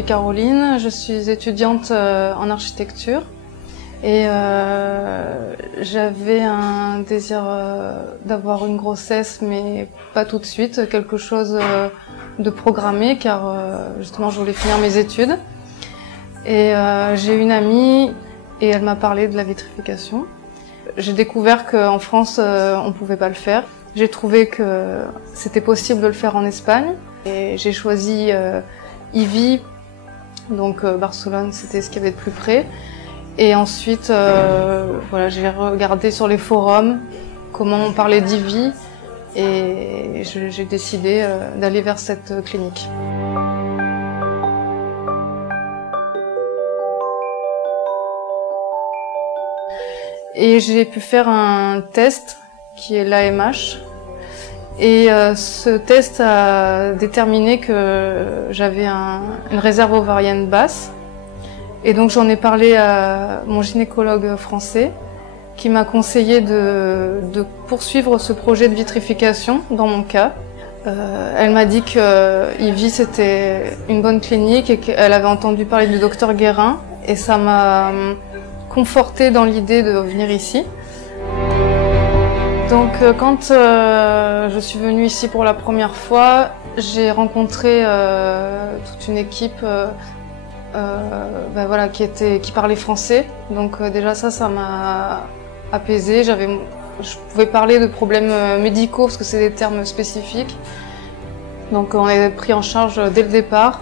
suis Caroline, je suis étudiante en architecture et j'avais un désir d'avoir une grossesse, mais pas tout de suite, quelque chose de programmé car justement je voulais finir mes études. Et j'ai une amie et elle m'a parlé de la vitrification. J'ai découvert qu'en France on pouvait pas le faire. J'ai trouvé que c'était possible de le faire en Espagne et j'ai choisi IVI, donc Barcelone, c'était ce qu'il y avait de plus près. Et ensuite, voilà, j'ai regardé sur les forums comment on parlait d'IVI et j'ai décidé d'aller vers cette clinique. Et j'ai pu faire un test qui est l'AMH. Et ce test a déterminé que j'avais une réserve ovarienne basse. Et donc j'en ai parlé à mon gynécologue français qui m'a conseillé de poursuivre ce projet de vitrification dans mon cas. Elle m'a dit que IVI c'était une bonne clinique et qu'elle avait entendu parler du docteur Guérin et ça m'a confortée dans l'idée de venir ici. Donc quand je suis venue ici pour la première fois, j'ai rencontré toute une équipe voilà, qui parlait français. Donc déjà ça m'a apaisée. Je pouvais parler de problèmes médicaux parce que c'est des termes spécifiques. Donc on est pris en charge dès le départ,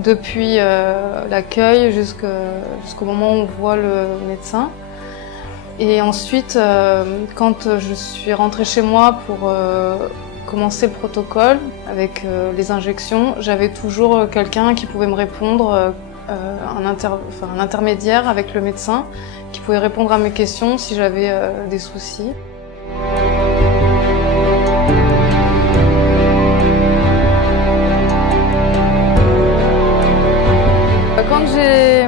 depuis l'accueil jusqu'au moment où on voit le médecin. Et ensuite, quand je suis rentrée chez moi pour commencer le protocole avec les injections, j'avais toujours quelqu'un qui pouvait me répondre, un intermédiaire avec le médecin, qui pouvait répondre à mes questions si j'avais des soucis. Quand j'ai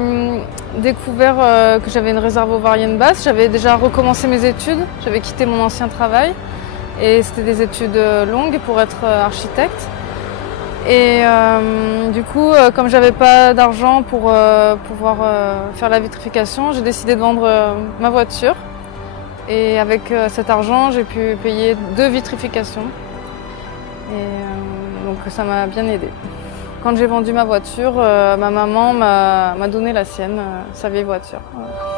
découvert que j'avais une réserve ovarienne basse, j'avais déjà recommencé mes études, j'avais quitté mon ancien travail et c'était des études longues pour être architecte. Et du coup, comme j'avais pas d'argent pour pouvoir faire la vitrification, j'ai décidé de vendre ma voiture et avec cet argent, j'ai pu payer 2 vitrifications et donc ça m'a bien aidée. Quand j'ai vendu ma voiture, ma maman m'a donné la sienne, sa vieille voiture. Voilà.